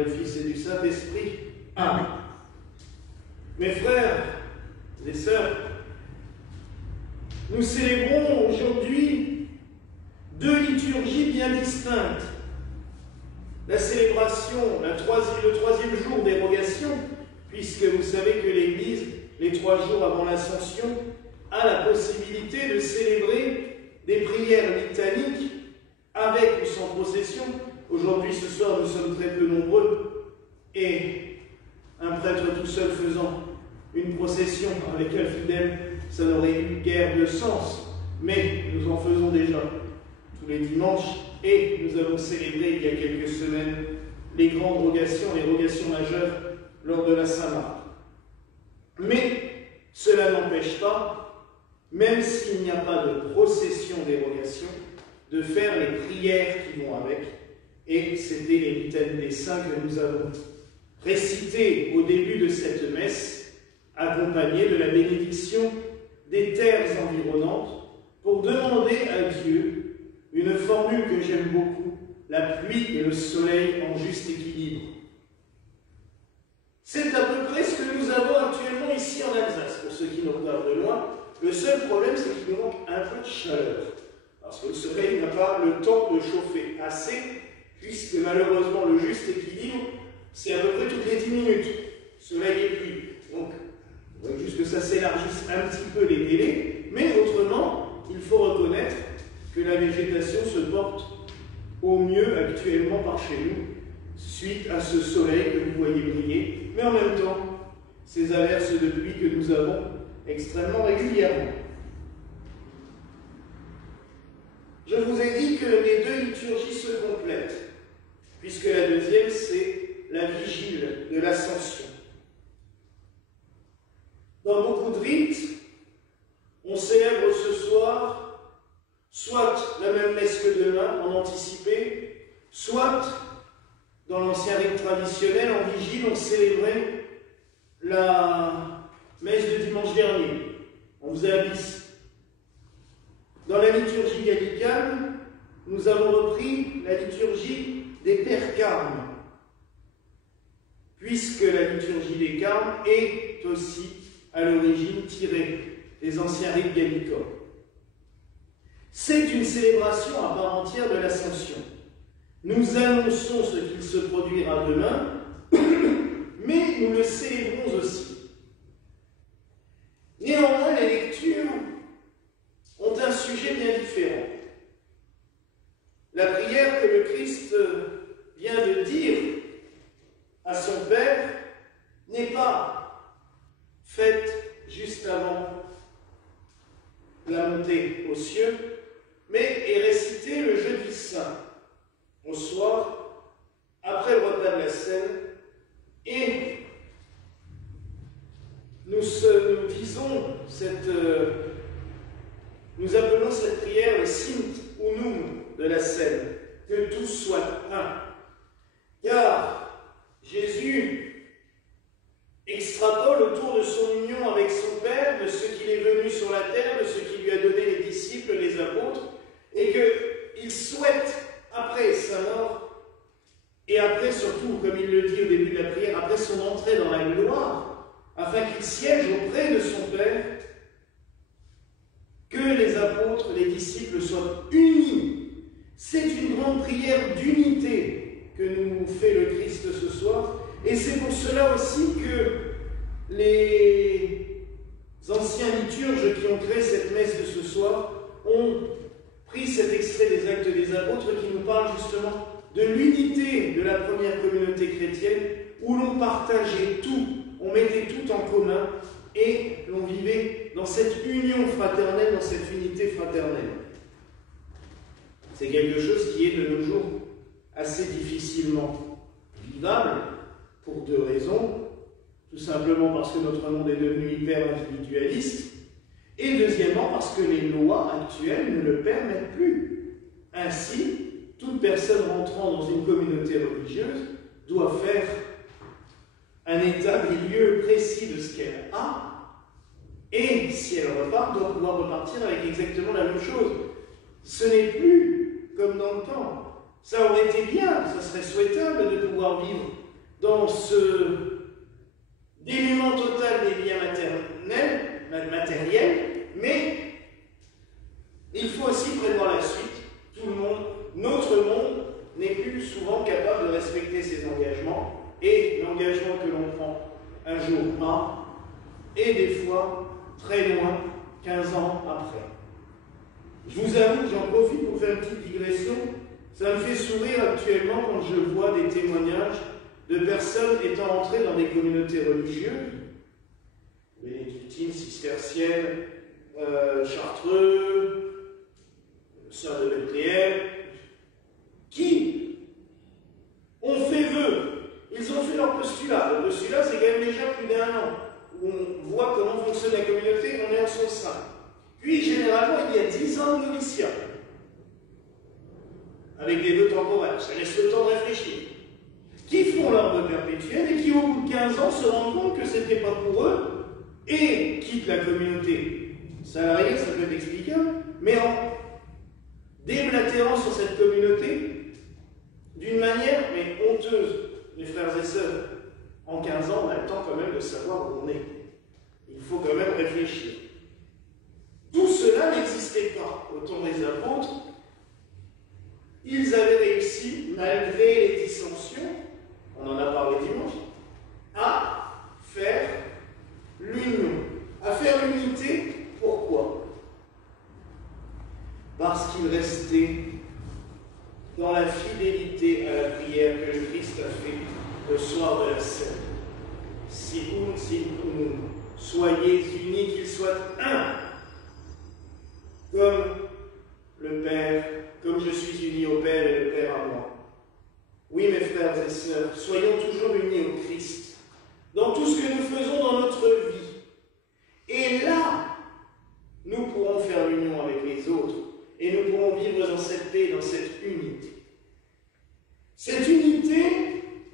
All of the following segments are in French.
et du Fils et du Saint-Esprit. Amen. Mes frères et sœurs, nous célébrons aujourd'hui deux liturgies bien distinctes. La célébration, le troisième jour d'érogation, puisque vous savez que l'Église, les 3 jours avant l'Ascension, a la possibilité de célébrer des prières litaniques avec ou sans procession. Aujourd'hui, ce soir, nous sommes très peu nombreux, et un prêtre tout seul faisant une procession avec un fidèle, ça n'aurait eu guère de sens, mais nous en faisons déjà tous les dimanches, et nous avons célébré il y a quelques semaines les grandes rogations, les rogations majeures lors de la Saint-Marc. Mais cela n'empêche pas, même s'il n'y a pas de procession d'érogation, de faire les prières qui vont avec, et c'était les litanies des saints que nous avons récitées au début de cette messe, accompagnées de la bénédiction des terres environnantes, pour demander à Dieu une formule que j'aime beaucoup, la pluie et le soleil en juste équilibre. C'est à peu près ce que nous avons actuellement ici en Alsace, pour ceux qui nous regardent de loin. Le seul problème, c'est qu'il nous manque un peu de chaleur, parce que le soleil n'a pas le temps de chauffer assez, puisque malheureusement le juste équilibre, c'est à peu près toutes les 10 minutes, soleil et pluie. Donc, il faut juste que ça s'élargisse un petit peu les délais, mais autrement, il faut reconnaître que la végétation se porte au mieux actuellement par chez nous, suite à ce soleil que vous voyez briller, mais en même temps, ces averses de pluie que nous avons extrêmement régulièrement. Je vous ai dit que les deux liturgies se complètent, puisque la deuxième, c'est la vigile de l'Ascension. Dans beaucoup de rites, on célèbre ce soir soit la même messe que demain, en anticipé, soit, dans l'ancien rite traditionnel, en vigile, on célébrait la messe de dimanche dernier. On faisait un bis. Dans la liturgie gallicane, nous avons repris la liturgie des Pères Carmes, puisque la liturgie des Carmes est aussi, à l'origine, tirée des anciens rites gallicoles. C'est une célébration à part entière de l'Ascension. Nous annonçons ce qu'il se produira demain, mais nous le célébrons aussi. Néanmoins, les lectures ont un sujet bien différent. La prière que le Christ vient de dire à son Père n'est pas faite juste avant la montée aux cieux, mais est récitée le jeudi saint, au soir, après le repas de la Seine, et nous appelons cette prière le Sint Unum de la Seine, que tous soient un. Car Jésus extrapole autour de son union avec son Père, de ce qu'il est venu sur la terre, de ce qu'il lui a donné les disciples, les apôtres, et qu'il souhaite, après sa mort, et après surtout, comme il le dit au début de la prière, après son entrée dans la gloire, afin qu'il siège auprès de son Père, que les apôtres, les disciples soient unis. C'est une grande prière d'unité que nous fait le Christ ce soir, et c'est pour cela aussi que les anciens liturges qui ont créé cette messe de ce soir ont pris cet extrait des Actes des Apôtres qui nous parle justement de l'unité de la première communauté chrétienne, où l'on partageait tout, on mettait tout en commun, et l'on vivait dans cette union fraternelle, dans cette unité fraternelle. C'est quelque chose qui est de nos jours assez difficilement vivable, pour deux raisons. Tout simplement parce que notre monde est devenu hyper individualiste, et deuxièmement parce que les lois actuelles ne le permettent plus. Ainsi, toute personne rentrant dans une communauté religieuse doit faire un état des lieux précis de ce qu'elle a, et si elle repart, doit pouvoir repartir avec exactement la même chose. Ce n'est plus comme dans le temps. Ça aurait été bien, ça serait souhaitable de pouvoir vivre dans ce dénuement total des liens matériels, mais il faut aussi prévoir la suite. Tout le monde, notre monde, n'est plus souvent capable de respecter ses engagements, et l'engagement que l'on prend un jour est des fois très loin, 15 ans après. Je vous avoue, j'en profite pour faire une petite digression. Ça me fait sourire actuellement quand je vois des témoignages de personnes étant entrées dans des communautés religieuses, bénédictines, cisterciennes, chartreux, sœurs de Bethléem, qui ont fait vœu. Ils ont fait leur postulat. Le postulat, c'est quand même déjà plus d'1 an, où on voit comment fonctionne la communauté, on est en son sein. Puis, généralement, il y a 10 ans de noviciat, avec des vœux temporaires. Ça laisse le temps de réfléchir. Qui font leur vœu perpétuel et qui, au bout de 15 ans, se rendent compte que ce n'était pas pour eux et quittent la communauté. Salarié, ça peut être explicable, mais en déblatérant sur cette communauté d'une manière, mais honteuse. Mes frères et sœurs, en 15 ans, on a le temps quand même de savoir où on est. Il faut quand même réfléchir. Tout cela n'existait pas au temps des apôtres. Ils avaient réussi, malgré les dissensions, on en a parlé dimanche, à faire l'union, à faire l'unité. Pourquoi? Parce qu'ils restaient dans la fidélité à la prière que le Christ a fait le soir de la scène. Sicum sinum, soyez unis, qu'ils soient un, comme le Père, comme je suis uni au Père et le Père à moi. Oui, mes frères et sœurs, soyons toujours unis au Christ, dans tout ce que nous faisons dans notre vie. Et là, nous pourrons faire l'union avec les autres, et nous pourrons vivre dans cette paix, dans cette unité. Cette unité,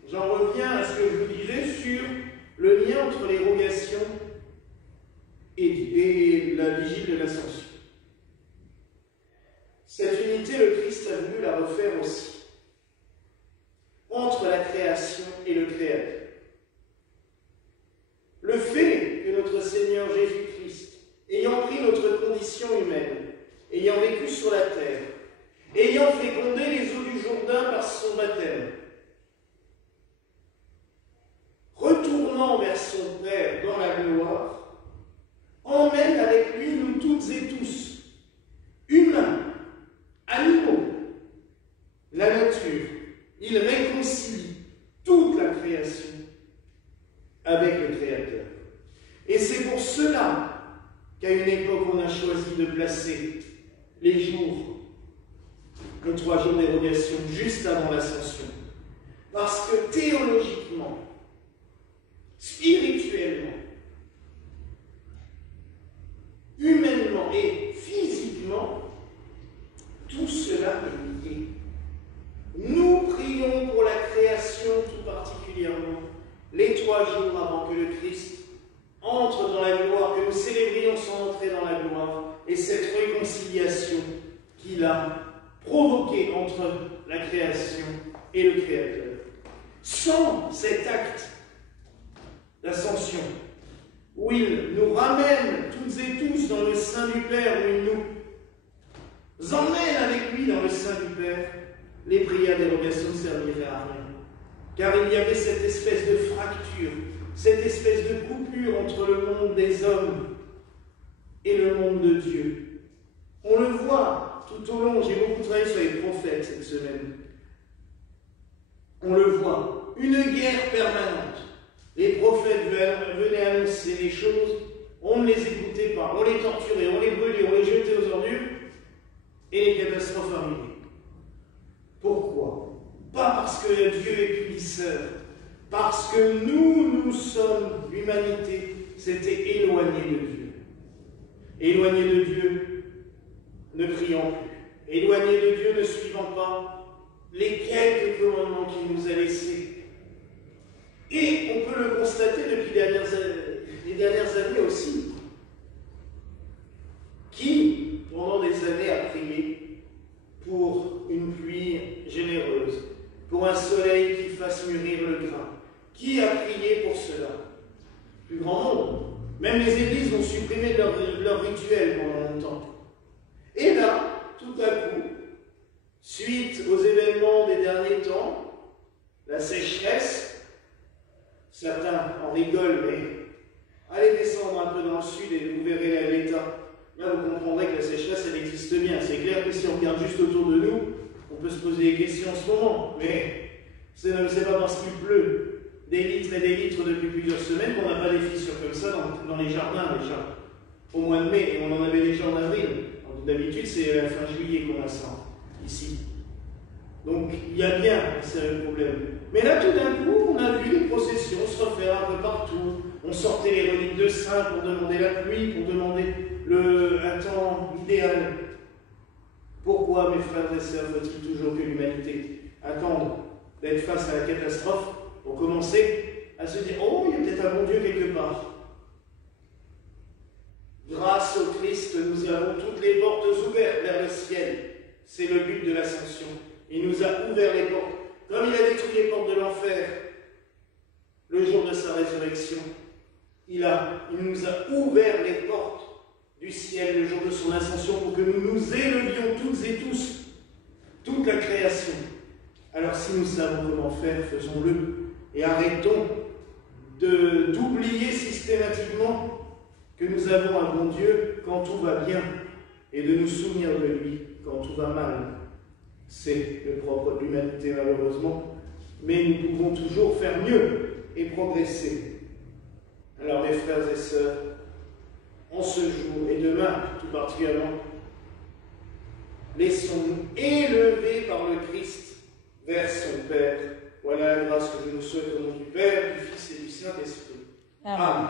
j'en reviens à ce que je vous disais sur le lien entre les rogations et la vigile de l'Ascension. Cette unité, le Christ a voulu la refaire aussi, entre la création et le Créateur. Le fait que notre Seigneur Jésus-Christ, ayant pris notre condition humaine, ayant vécu sur la terre, ayant fécondé les eaux du Jourdain par son baptême, retournant vers son Père dans la gloire, emmène avec lui nous toutes et tous, humains, animaux, la nature. Il réconcilie toute la création avec le Créateur. Et c'est pour cela qu'à une époque, on a choisi de placer les jours, les 3 jours d'érogation, juste avant l'Ascension. Parce que théologiquement, spirituellement, humainement et physiquement, tout cela est lié. Nous prions pour la création tout particulièrement, les 3 jours avant que le Christ entre dans la gloire, que nous célébrions son entrée dans la gloire, et cette réconciliation qu'il a provoquée entre la création et le Créateur. Sans cet acte d'ascension, où il nous ramène toutes et tous dans le sein du Père, où il nous emmène avec lui dans le sein du Père, les prières d'érogation ne serviraient à rien. Car il y avait cette espèce de fracture, cette espèce de coupure entre le monde des hommes et le monde de Dieu. On le voit tout au long, j'ai beaucoup travaillé sur les prophètes cette semaine. On le voit, une guerre permanente. Les prophètes venaient annoncer les choses, on ne les écoutait pas, on les torturait, on les brûlait, on les jetait aux ordures, et les catastrophes arrivaient. Pourquoi? Pas parce que Dieu est punisseur, parce que nous sommes, l'humanité s'était éloignée de Dieu. Éloignée de Dieu, ne priant plus. Éloignée de Dieu, ne suivant pas les quelques commandements qu'il nous a laissés. Et on peut le constater depuis les dernières années aussi. Qui, pendant des années, a prié pour une pluie généreuse, pour un soleil qui fasse mûrir le grain, plus grand nombre. Même les églises ont supprimé leur rituel pendant longtemps. Et là, tout à coup, suite aux événements des derniers temps, la sécheresse, certains en rigolent, mais allez descendre un peu dans le sud et vous verrez l'état. Là, vous comprendrez que la sécheresse, elle existe bien. C'est clair que si on regarde juste autour de nous, on peut se poser des questions en ce moment, mais c'est pas parce qu'il pleut des litres et des litres depuis plusieurs semaines qu'on n'a pas des fissures comme ça dans les jardins déjà. Au mois de mai, et on en avait déjà en avril. D'habitude, c'est à la fin juillet qu'on a ça, ici. Donc, il y a bien un sérieux problème. Mais là, tout d'un coup, on a vu les processions se refaire un peu partout. On sortait les reliques de saints pour demander la pluie, pour demander un temps idéal. Pourquoi, mes frères et sœurs, faut-il toujours que l'humanité attende d'être face à la catastrophe pour commencer à se dire « Oh, il y a peut-être un bon Dieu quelque part ». Grâce au Christ, nous avons toutes les portes ouvertes vers le ciel. C'est le but de l'ascension. Il nous a ouvert les portes. Comme il a détruit les portes de l'enfer le jour de sa résurrection, il nous a ouvert les portes du ciel le jour de son ascension pour que nous nous élevions toutes et tous, toute la création. Alors si nous savons comment faire, faisons-le et arrêtons d'oublier systématiquement que nous avons un bon Dieu quand tout va bien et de nous souvenir de lui quand tout va mal. C'est le propre de l'humanité malheureusement, mais nous pouvons toujours faire mieux et progresser. Alors mes frères et sœurs, en ce jour et demain tout particulièrement, laissons-nous élever par le Christ vers son Père. Voilà la grâce que je nous souhaite au nom du Père, du Fils et du Saint-Esprit. Amen.